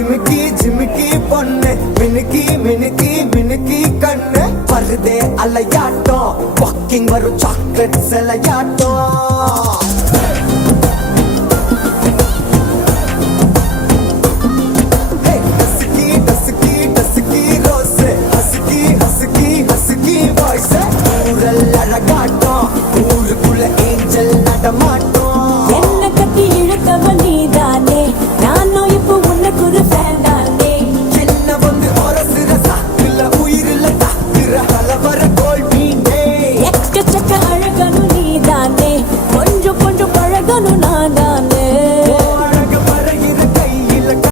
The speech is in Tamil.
ஜிமிக்கி ஜிமிக்கி பொண்ணு மினுக்கி மினுக்கி மினுக்கி கண்ணு வருதே அலையாட்டம் வாக்கிங் வரும் சாக்லேட் சிலையாட்டம் ஊருக்குள்ள ஏஞ்சல் நடமாட்டம்